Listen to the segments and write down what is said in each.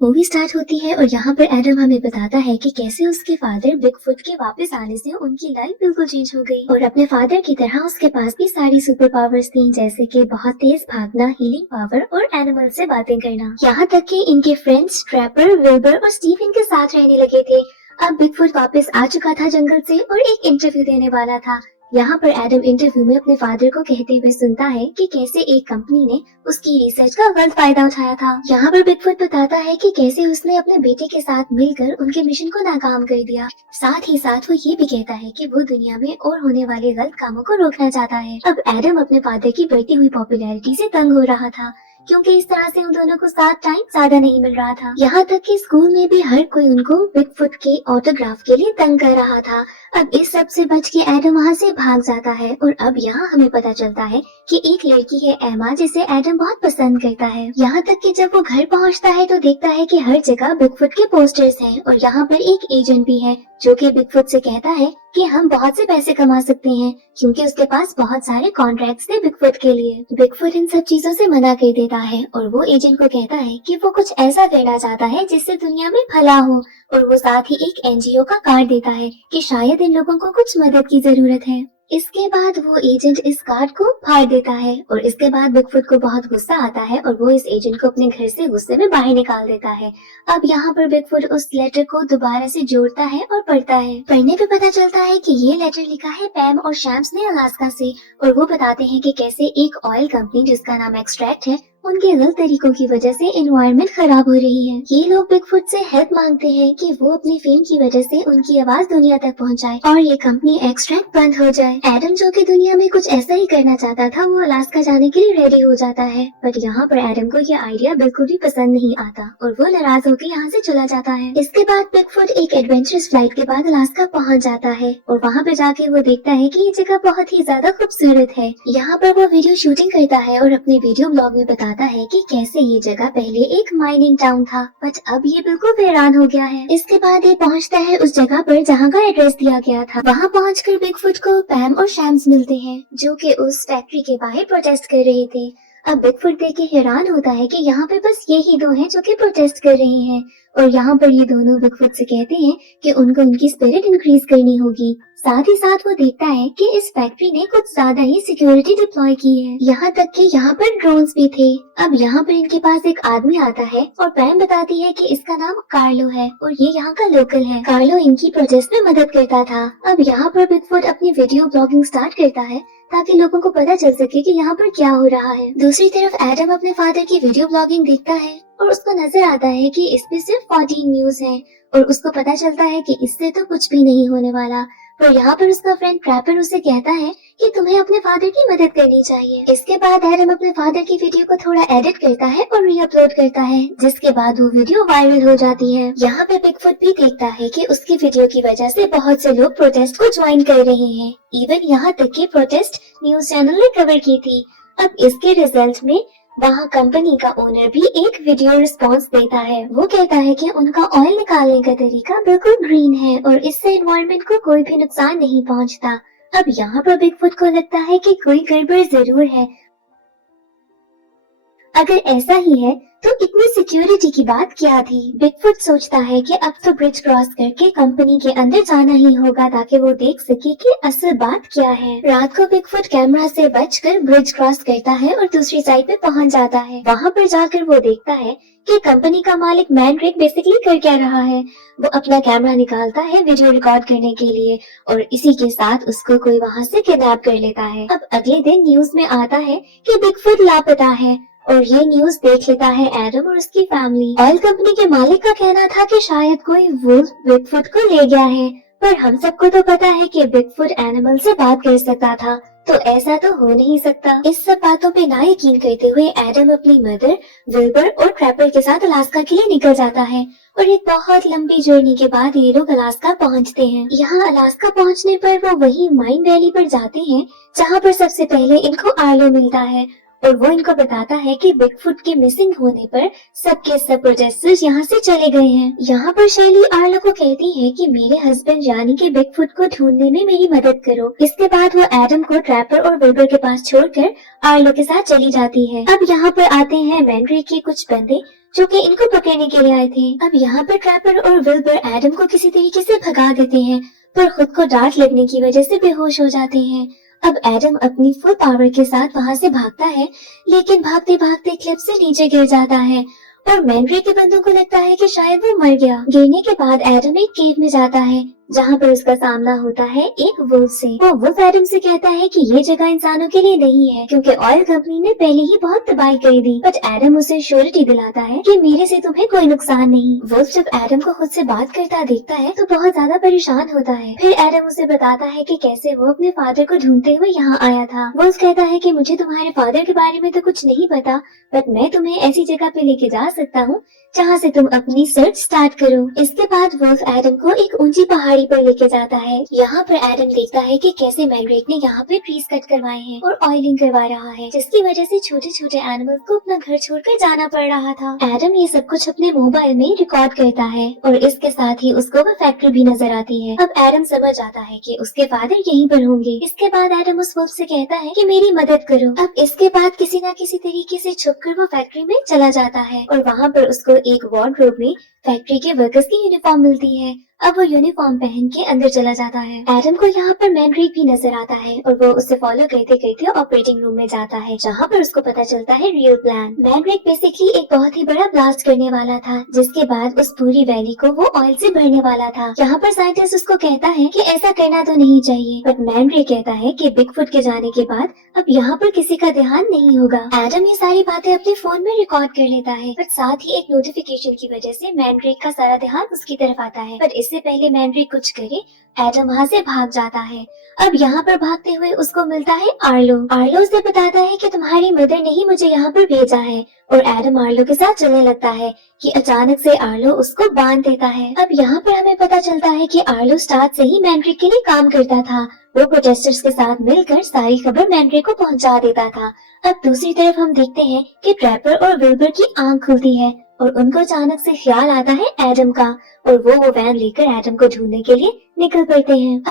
Movie start होती है और यहाँ पर एडम हमें बताता है कि कैसे उसके फादर बिगफुट के वापस आने से उनकी लाइफ बिल्कुल चेंज हो गई और अपने फादर की तरह उसके पास भी सारी सुपर पावर्स थी, जैसे कि बहुत तेज भागना, हीलिंग पावर और एनिमल से बातें करना। यहाँ तक कि इनके फ्रेंड्स ट्रैपर, विल्बर और स्टीव इनके साथ रहने लगे थे। अब बिगफुट वापस आ चुका था जंगल से और एक इंटरव्यू देने वाला था। यहाँ पर एडम इंटरव्यू में अपने फादर को कहते हुए सुनता है कि कैसे एक कंपनी ने उसकी रिसर्च का गलत फायदा उठाया था। यहाँ पर बिगफुट बताता है कि कैसे उसने अपने बेटे के साथ मिलकर उनके मिशन को नाकाम कर दिया। साथ ही साथ वो ये भी कहता है कि वो दुनिया में और होने वाले गलत कामों को रोकना चाहता है। अब एडम अपने फादर की बढ़ती हुई पॉपुलैरिटी से तंग हो रहा था, क्योंकि इस तरह से उन दोनों को साथ टाइम ज्यादा नहीं मिल रहा था। यहाँ तक कि स्कूल में भी हर कोई उनको बिगफुट के ऑटोग्राफ के लिए तंग कर रहा था। अब इस सब से बच के एडम वहाँ से भाग जाता है और अब यहाँ हमें पता चलता है कि एक लड़की है एमा, जिसे एडम बहुत पसंद करता है। यहाँ तक कि जब वो घर पहुँचता है तो देखता है कि हर जगह बिगफुट के पोस्टर्स हैं और यहाँ पर एक एजेंट भी है जो कि बिगफुट से कहता है कि हम बहुत से पैसे कमा सकते हैं, क्योंकि उसके पास बहुत सारे कॉन्ट्रैक्ट्स थे बिगफुट के लिए। बिगफुट इन सब चीजों से मना कर देता है और वो एजेंट को कहता है कि वो कुछ ऐसा करना चाहता है जिससे दुनिया में भला हो, और वो साथ ही एक एनजीओ का कार्ड देता है कि शायद इन लोगों को कुछ मदद की जरूरत है। इसके बाद वो एजेंट इस कार्ड को फाड़ देता है और इसके बाद बिगफुट को बहुत गुस्सा आता है और वो इस एजेंट को अपने घर से गुस्से में बाहर निकाल देता है। अब यहाँ पर बिगफुट उस लेटर को दोबारा से जोड़ता है और पढ़ता है। पढ़ने पे पता चलता है कि ये लेटर लिखा है पैम और शैम्स ने अलास्का से, और वो बताते हैं कि कैसे एक ऑयल कंपनी जिसका नाम एक्सट्रैक्ट है, उनके गलत तरीकों की वजह से एनवायरनमेंट खराब हो रही है। ये लोग बिगफुट से हेल्प मांगते हैं कि वो अपनी फेम की वजह से उनकी आवाज दुनिया तक पहुंचाए और ये कंपनी एक्सट्रैक्ट बंद हो जाए। एडम, जो कि दुनिया में कुछ ऐसा ही करना चाहता था, वो अलास्का जाने के लिए रेडी हो जाता है, बट यहाँ पर एडम को ये आइडिया बिल्कुल भी पसंद नहीं आता और वो नाराज होकर यहाँ से चला जाता है। इसके बाद बिगफुट एक एडवेंचरस फ्लाइट के बाद अलास्का पहुँच जाता है और वहाँ पे जाके वो देखता है कि ये जगह बहुत ही ज्यादा खूबसूरत है। यहाँ पर वो वीडियो शूटिंग करता है और अपने वीडियो ब्लॉग में बताता है कि कैसे ये जगह पहले एक माइनिंग टाउन था, बट अब ये बिल्कुल वीरान हो गया है। इसके बाद ये पहुंचता है उस जगह पर जहां का एड्रेस दिया गया था। वहां पहुंचकर बिगफुट को पैम और शैम्स मिलते हैं, जो कि उस फैक्ट्री के बाहर प्रोटेस्ट कर रहे थे। अब बिगफुट देख के हैरान होता है कि यहाँ पे बस यही दो हैं जो कि प्रोटेस्ट कर रहे हैं, और यहाँ पर ये दोनों बिगफुट से कहते हैं कि उनको उनकी स्पिरिट इंक्रीज करनी होगी। साथ ही साथ वो देखता है कि इस फैक्ट्री ने कुछ ज्यादा ही सिक्योरिटी डिप्लॉय की है, यहाँ तक कि यहाँ पर ड्रोन्स भी थे। अब यहाँ पर इनके पास एक आदमी आता है और पैम बताती है कि इसका नाम कार्लो है और ये यहाँ का लोकल है। कार्लो इनकी प्रोजेक्ट में मदद करता था। अब यहाँ पर बिगफुट अपनी वीडियो ब्लॉगिंग स्टार्ट करता है ताकि लोगों को पता चल सके कि यहाँ पर क्या हो रहा है। दूसरी तरफ एडम अपने फादर की वीडियो ब्लॉगिंग देखता है और उसको नजर आता है कि इसमें सिर्फ 14 व्यूज हैं और उसको पता चलता है कि इससे तो कुछ भी नहीं होने वाला। पर यहाँ पर उसका फ्रेंड ट्रैपर उसे कहता है कि तुम्हें अपने फादर की मदद करनी चाहिए। इसके बाद एडम अपने फादर की वीडियो को थोड़ा एडिट करता है और रीअपलोड करता है, जिसके बाद वो वीडियो वायरल हो जाती है। यहाँ पे बिगफुट भी देखता है कि उसकी वीडियो की वजह से बहुत से लोग प्रोटेस्ट को ज्वाइन कर रहे हैं। इवन यहाँ तक कि प्रोटेस्ट न्यूज चैनल ने कवर की थी। अब इसके रिजल्ट में वहाँ कंपनी का ओनर भी एक वीडियो रिस्पॉन्स देता है। वो कहता है कि उनका ऑयल निकालने का तरीका बिल्कुल ग्रीन है और इससे एनवायरनमेंट को कोई भी नुकसान नहीं पहुँचता। अब यहाँ पर बिगफुट को लगता है कि कोई गड़बड़ जरूर है। अगर ऐसा ही है तो इतनी सिक्योरिटी की बात क्या थी? बिगफुट सोचता है कि अब तो ब्रिज क्रॉस करके कंपनी के अंदर जाना ही होगा ताकि वो देख सके कि असल बात क्या है। रात को बिगफुट कैमरा से बचकर ब्रिज क्रॉस करता है और दूसरी साइड पे पहुंच जाता है। वहां पर जाकर वो देखता है कि कंपनी का मालिक मैनड्रेक बेसिकली कर क्या रहा है। वो अपना कैमरा निकालता है वीडियो रिकॉर्ड करने के लिए और इसी के साथ उसको कोई वहाँ से किडनैप कर लेता है। अब अगले दिन न्यूज में आता है कि बिगफुट लापता है और ये न्यूज देख लेता है एडम और उसकी फैमिली। ऑयल कंपनी के मालिक का कहना था कि शायद कोई वुल्फ बिगफुट को ले गया है, पर हम सबको तो पता है कि बिगफुट एनिमल से बात कर सकता था, तो ऐसा तो हो नहीं सकता। इस सब बातों पे ना यकीन करते हुए एडम अपनी मदर, विल्बर और ट्रैपर के साथ अलास्का के लिए निकल जाता है और एक बहुत लंबी जर्नी के बाद ये लोग अलास्का पहुंचते हैं। यहाँ अलास्का पहुंचने पर वो वही माइन वैली पर जाते हैं जहाँ पर सबसे पहले इनको आर्लो मिलता है और वो इनको बताता है कि बिगफुट के मिसिंग होने पर सबके सब प्रोटेस्टर्स यहाँ से चले गए हैं। यहाँ पर शैली आर्लो को कहती है कि मेरे हस्बैंड यानी कि बिगफुट को ढूंढने में मेरी मदद करो। इसके बाद वो एडम को ट्रैपर और विल्बर के पास छोड़कर आर्लो के साथ चली जाती है। अब यहाँ पर आते हैं मैनड्रेक के कुछ बंदे जो कि इनको पकड़ने के लिए आए थे। अब यहाँ पर ट्रैपर और विल्बर एडम को किसी तरीके से भगा देते हैं, पर खुद को डांट लगने की वजह से बेहोश हो जाते हैं। अब एडम अपनी फुल पावर के साथ वहाँ से भागता है, लेकिन भागते भागते क्लिफ से नीचे गिर जाता है और मैंड्रेक के बंदों को लगता है कि शायद वो मर गया। गिरने के बाद एडम एक केव में जाता है, जहाँ पर उसका सामना होता है एक वुल्फ से। वो वुल्फ एडम से कहता है कि ये जगह इंसानों के लिए नहीं है, क्योंकि ऑयल कंपनी ने पहले ही बहुत तबाही कर दी। बट एडम उसे श्योरिटी दिलाता है कि मेरे से तुम्हें कोई नुकसान नहीं। वुल्फ जब एडम को खुद से बात करता देखता है तो बहुत ज्यादा परेशान होता है। फिर एडम उसे बताता है कि कैसे वो अपने फादर को ढूंढते हुए यहाँ आया था। वुल्फ कहता है कि मुझे तुम्हारे फादर के बारे में तो कुछ नहीं पता, बट मैं तुम्हें ऐसी जगह पे लेके जा सकता हूँ जहाँ से तुम अपनी सर्च स्टार्ट करो। इसके बाद वुल्फ एडम को एक ऊंची पहाड़ी पर लेके जाता है। यहाँ पर एडम देखता है कि कैसे मैंड्रेक ने यहाँ पे ट्रीज कट करवाए हैं और ऑयलिंग करवा रहा है, जिसकी वजह से छोटे छोटे एनिमल्स को अपना घर छोड़कर जाना पड़ रहा था। एडम ये सब कुछ अपने मोबाइल में रिकॉर्ड करता है और इसके साथ ही उसको वो फैक्ट्री भी नजर आती है। अब एडम समझ आता है कि उसके फादर यहीं पर होंगे। इसके बाद एडम उस वुल्फ से कहता है कि मेरी मदद करो। अब इसके बाद किसी न किसी तरीके से छुपकर वो फैक्ट्री में चला जाता है और वहाँ पर उसको एक वार्डरोब में फैक्ट्री के वर्कर्स की यूनिफॉर्म मिलती है। अब वो यूनिफॉर्म पहन के अंदर चला जाता है। एडम को यहाँ पर मैंड्रेक भी नजर आता है और वो उसे फॉलो करते करते ऑपरेटिंग रूम में जाता है, जहाँ पर उसको पता चलता है रियल प्लान। मैंड्रेक बेसिकली एक बहुत ही बड़ा ब्लास्ट करने वाला था, जिसके बाद उस पूरी वैली को वो ऑयल से भरने वाला था। यहाँ पर साइंटिस्ट उसको कहता है कि ऐसा करना तो नहीं चाहिए, बट मैंड्रेक कहता है कि बिगफुट के जाने के बाद अब यहाँ पर किसी का ध्यान नहीं होगा। एडम ये सारी बातें अपने फोन में रिकॉर्ड कर लेता है, बट साथ ही एक नोटिफिकेशन की वजह से मैंड्रेक का सारा ध्यान उसकी तरफ आता है। बट इससे पहले मैंड्रेक कुछ करे, एडम वहाँ से भाग जाता है। अब यहाँ पर भागते हुए उसको मिलता है आर्लो। आर्लो उसे बताता है कि तुम्हारी मदर ने ही मुझे यहाँ पर भेजा है, और एडम आर्लो के साथ चलने लगता है कि अचानक से आर्लो उसको बांध देता है। अब यहाँ पर हमें पता चलता है कि आर्लो स्टार्ट से ही मैंड्रेक के लिए काम करता था। वो प्रोटेस्टर्स के साथ मिलकर सारी खबर मैंड्रेक को पहुँचा देता था। अब दूसरी तरफ हम देखते हैं कि ट्रैपर और विल्बर की आंख खुलती है और उनको अचानक से ख्याल आता है एडम का, और वो वैन लेकर एडम को ढूंढने के लिए निकल पड़ते हैं।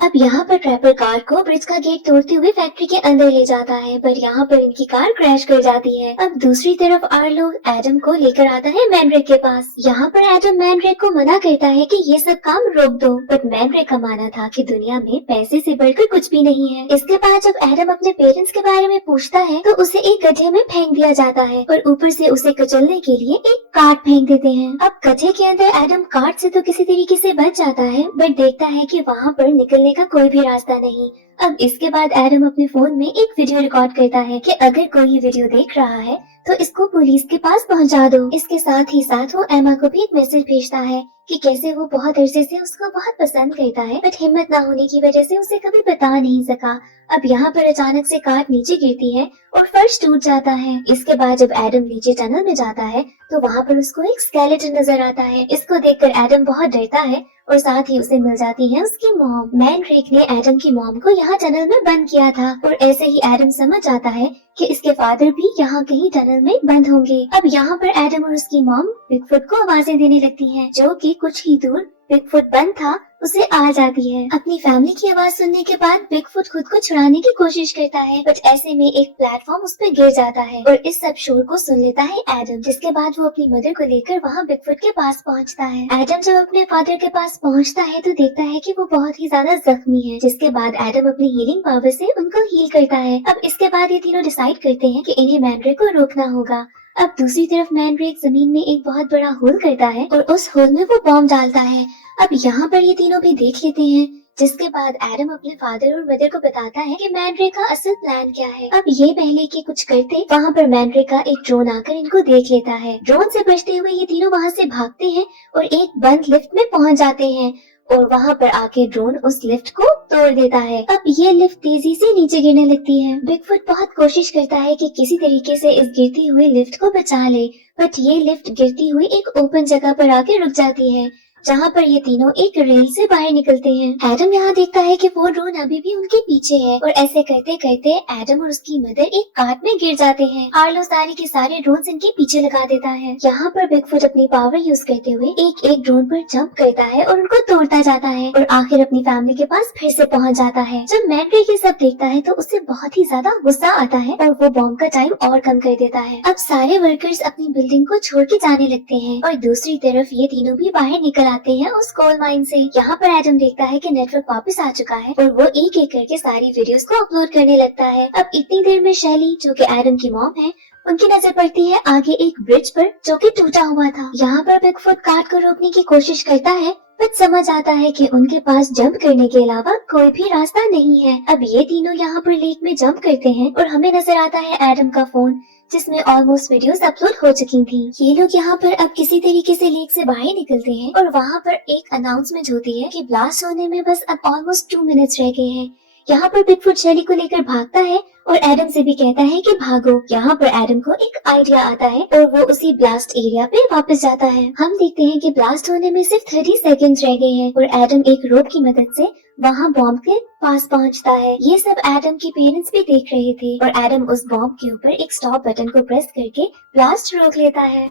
अब यहाँ पर ट्रैपर कार को ब्रिज का गेट तोड़ते हुए फैक्ट्री के अंदर ले जाता है, पर यहाँ पर इनकी कार क्रैश कर जाती है। अब दूसरी तरफ आर्लो एडम को लेकर आता है मैंड्रेक के पास। यहाँ पर एडम मैंड्रेक को मना करता है कि ये सब काम रोक दो, बट मैंड्रेक का मानना था कि दुनिया में पैसे से बढ़कर कुछ भी नहीं है। इसके बाद जब एडम अपने पेरेंट्स के बारे में पूछता है तो उसे एक गड्ढे में फेंक दिया जाता है और ऊपर से उसे कुचलने के लिए एक कार्ड फेंक देते हैं। अब गड्ढे के अंदर एडम कार्ड से तो किसी तरीके से बच जाता है, बट देखता है कि वहाँ पर निकलने का कोई भी रास्ता नहीं। अब इसके बाद एडम अपने फोन में एक वीडियो रिकॉर्ड करता है कि अगर कोई ये वीडियो देख रहा है तो इसको पुलिस के पास पहुंचा दो। इसके साथ ही साथ वो एमा को भी एक मैसेज भेजता है कि कैसे वो बहुत अरसे से उसको बहुत पसंद करता है, बट हिम्मत ना होने की वजह से उसे कभी बता नहीं सका। अब यहाँ पर अचानक से कार नीचे गिरती है और फर्श टूट जाता है। इसके बाद जब एडम नीचे टनल में जाता है तो वहाँ पर उसको एक स्केलेटन नजर आता है। इसको देखकर एडम बहुत डरता है और साथ ही उसे मिल जाती है उसकी मॉम। मैंड्रेक ने एडम की मॉम को यहाँ टनल में बंद किया था और ऐसे ही एडम समझ जाता है कि इसके फादर भी यहाँ कहीं टनल में बंद होंगे। अब यहाँ पर एडम और उसकी मॉम बिगफुट को आवाजें देने लगती हैं, जो कि कुछ ही दूर बिगफुट बंद था उसे आ जाती है। अपनी फैमिली की आवाज सुनने के बाद बिगफुट खुद को छुड़ाने की कोशिश करता है, बट ऐसे में एक प्लेटफॉर्म उस पर गिर जाता है और इस सब शोर को सुन लेता है एडम, जिसके बाद वो अपनी मदर को लेकर वहाँ बिगफुट के पास पहुँचता है। एडम जब अपने फादर के पास पहुँचता है तो देखता है कि वो बहुत ही ज्यादा जख्मी है, जिसके बाद एडम अपनी हीलिंग पावर से उनको हील करता है। अब इसके बाद ये तीनों डिसाइड करते हैं कि इन्हें मैंड्रेक को रोकना होगा। अब दूसरी तरफ मैंड्रेक जमीन में एक बहुत बड़ा होल करता है और उस होल में वो बॉम्ब डालता है। अब यहाँ पर ये तीनों भी देख लेते हैं, जिसके बाद एडम अपने फादर और मदर को बताता है कि मैंड्रेक का असल प्लान क्या है। अब ये पहले कि कुछ करते वहाँ पर मैंड्रेक का एक ड्रोन आकर इनको देख लेता है। ड्रोन से बचते हुए ये तीनों वहाँ से भागते हैं और एक बंद लिफ्ट में पहुँच जाते हैं और वहाँ पर आके ड्रोन उस लिफ्ट को तोड़ देता है। अब ये लिफ्ट तेजी से नीचे गिरने लगती है। बिगफुट बहुत कोशिश करता है कि किसी तरीके से इस गिरती हुई लिफ्ट को बचा ले, बट ये लिफ्ट गिरती हुई एक ओपन जगह पर आके रुक जाती है, जहाँ पर ये तीनों एक रेल से बाहर निकलते हैं। एडम यहाँ देखता है कि वो ड्रोन अभी भी उनके पीछे है और ऐसे करते करते एडम और उसकी मदर एक काट में गिर जाते हैं। आर्लो सारे के सारे ड्रोन इनके पीछे लगा देता है। यहाँ पर बिगफुट अपनी पावर यूज करते हुए एक एक ड्रोन पर जंप करता है और उनको तोड़ता जाता है और आखिर अपनी फैमिली के पास फिर से पहुँच जाता है। जब मैंड्रेक ये सब देखता है तो उसे बहुत ही ज्यादा गुस्सा आता है और वो बॉम्ब का टाइम और कम कर देता है। अब सारे वर्कर्स अपनी बिल्डिंग को छोड़ के जाने लगते हैं और दूसरी तरफ ये तीनों भी बाहर निकल आते हैं उस कोल माइन से। यहाँ पर एडम देखता है कि नेटवर्क वापस आ चुका है और वो एक एक करके सारी वीडियोस को अपलोड करने लगता है। अब इतनी देर में शैली, जो कि एडम की मॉम है, उनकी नजर पड़ती है आगे एक ब्रिज पर जो कि टूटा हुआ था। यहाँ पर बिगफुट कार को रोकने की कोशिश करता है पर समझ आता है कि उनके पास जंप करने के अलावा कोई भी रास्ता नहीं है। अब ये तीनों यहाँ पर लेक में जंप करते हैं और हमें नजर आता है एडम का फोन, जिसमें ऑलमोस्ट वीडियोस अपलोड हो चुकी थी। ये लोग यहाँ पर अब किसी तरीके से लेक से बाहर निकलते हैं और वहाँ पर एक अनाउंसमेंट होती है कि ब्लास्ट होने में बस अब ऑलमोस्ट 2 मिनट्स रह गए हैं। यहाँ पर बिगफुट शैली को लेकर भागता है और एडम से भी कहता है कि भागो। यहाँ पर एडम को एक आइडिया आता है और वो उसी ब्लास्ट एरिया पे वापस जाता है। हम देखते हैं कि ब्लास्ट होने में सिर्फ 30 सेकंड्स रह गए हैं और एडम एक रोप की मदद से वहाँ बॉम्ब के पास पहुँचता है। ये सब एडम के पेरेंट्स भी देख रहे थे और एडम उस बॉम्ब के ऊपर एक स्टॉप बटन को प्रेस करके ब्लास्ट रोक लेता है।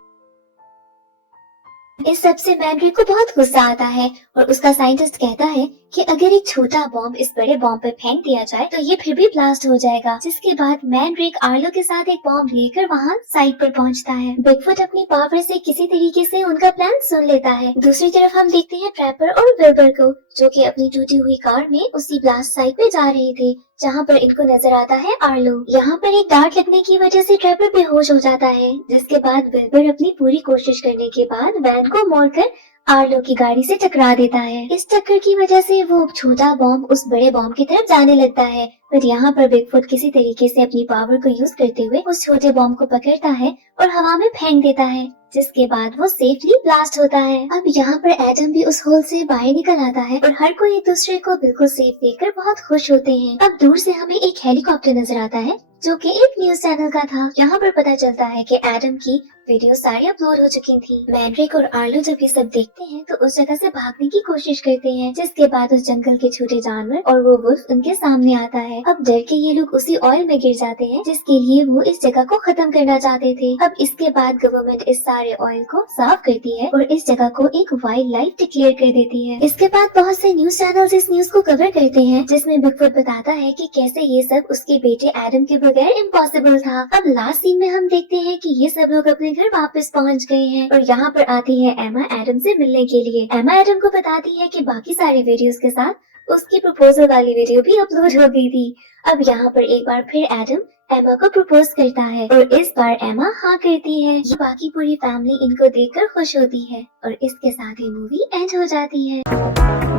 इस सब से मैंड्रेक को बहुत गुस्सा आता है और उसका साइंटिस्ट कहता है कि अगर एक छोटा बॉम्ब इस बड़े बॉम्ब पर फेंक दिया जाए तो ये फिर भी ब्लास्ट हो जाएगा। जिसके बाद मैंड्रेक आर्लो के साथ एक बॉम्ब लेकर वहाँ साइट पर पहुँचता है। बिगफुट अपनी पावर से किसी तरीके से उनका प्लान सुन लेता है। दूसरी तरफ हम देखते हैं ट्रैपर और विल्बर को, जो कि अपनी टूटी हुई कार में उसी ब्लास्ट साइट पे जा रहे थे, जहाँ पर इनको नजर आता है आर्लो। यहाँ पर एक डार्ट लगने की वजह से ट्रैपर बेहोश हो जाता है, जिसके बाद विल्बर अपनी पूरी कोशिश करने के बाद वैन को मोड़कर आर्लो की गाड़ी से टकरा देता है। इस टक्कर की वजह से वो छोटा बॉम्ब उस बड़े बॉम्ब की तरफ जाने लगता है, पर यहाँ पर बिगफुट किसी तरीके से अपनी पावर को यूज करते हुए उस छोटे बॉम्ब को पकड़ता है और हवा में फेंक देता है, जिसके बाद वो सेफली ब्लास्ट होता है। अब यहाँ पर एडम भी उस होल से बाहर निकल आता है और हर कोई एक दूसरे को बिल्कुल सेफ देखकर बहुत खुश होते हैं। अब दूर से हमें एक हेलीकॉप्टर नजर आता है जो कि एक न्यूज चैनल का था। यहाँ पर पता चलता है कि एडम की वीडियो सारी अपलोड हो चुकी थी। मैंड्रेक और आर्लो जब ये सब देखते हैं तो उस जगह से भागने की कोशिश करते हैं, जिसके बाद उस जंगल के छोटे जानवर और वो वुल्फ उनके सामने आता है। अब डर के ये लोग उसी ऑयल में गिर जाते हैं जिसके लिए वो इस जगह को खत्म करना चाहते थे। अब इसके बाद गवर्नमेंट इस सारे ऑयल को साफ करती है और इस जगह को एक वाइल्ड लाइफ डिक्लेयर कर देती है। इसके बाद बहुत से न्यूज चैनल्स इस न्यूज को कवर करते हैं, जिसमें बिगफुट बताता है कि कैसे ये सब उसके बेटे एडम के बगैर इम्पॉसिबल था। अब लास्ट सीन में हम देखते हैं कि ये सब लोग अपने घर वापस पहुंच गए हैं और यहाँ पर आती है एमा एडम से मिलने के लिए। एमा एडम को बताती है कि बाकी सारी वीडियोस के साथ उसकी प्रपोजल वाली वीडियो भी अपलोड हो गई थी। अब यहाँ पर एक बार फिर एडम एमा को प्रपोज करता है और इस बार एमा हाँ करती है। ये बाकी पूरी फैमिली इनको देखकर खुश होती है और इसके साथ ही मूवी एंड हो जाती है।